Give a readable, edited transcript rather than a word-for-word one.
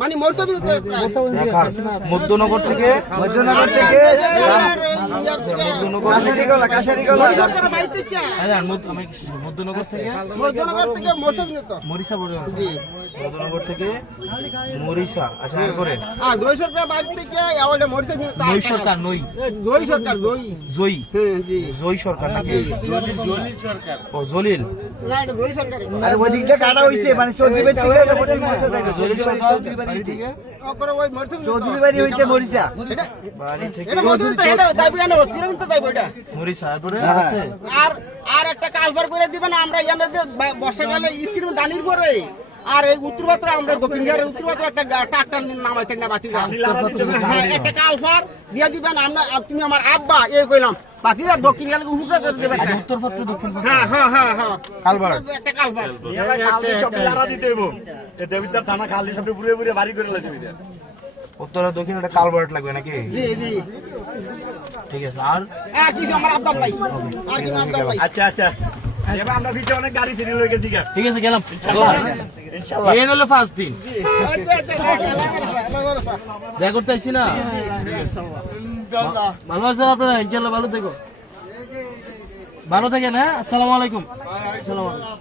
মানে মধ্যনগর থেকে মরিচা মধ্যনগর থেকে মরিচা। আচ্ছা এরপরে জয়ী সরকার নাকি ও জলিল ওদিকটা কাটা হইছে মানে চৌধুরী বাড়ি হইতে মরিচা আর একটা কালভার করে দিবেন আমরা বর্ষাকালে স্ক্রিন দানির পরে আর এই উত্তর পাত্র আমরা দক্ষিণ বিহারের উত্তর পাত্র একটা ট্রাক্টর নামাইতে না বাতি একটা কালভার দিয়ে দিবেন আমরা তুমি আমার আব্বা এই কইলাম বাতিদার দক্ষিণ বিহারে উত্তর পাত্র দক্ষিণ কালভার একটা কালভার থানা খাল দিয়ে সব পুরে পুরে বাড়ি করে লাগবে উত্তর দক্ষিণ একটা কালভার্ট লাগবে নাকি? জি জি ঠিক আছে। আর কিছু আমার আবদার নাই আর কিছু আবদার নাই। আচ্ছা আচ্ছা এবার আমরা ভিতরে অনেক গাড়ি সিরিয়াল হয়ে গেছি। ঠিক আছে গেলাম ইনশাআল্লাহ। এই হলো ফার্স্ট দিন আচ্ছা আচ্ছা দেখা করতে আইছি না। ভালো আছেন আপনারা? ইনশাআল্লাহ ভালো থেকো, ভালো থাকেন। হ্যাঁ, আসসালামু আলাইকুম। আসসালামু আলাইকুম।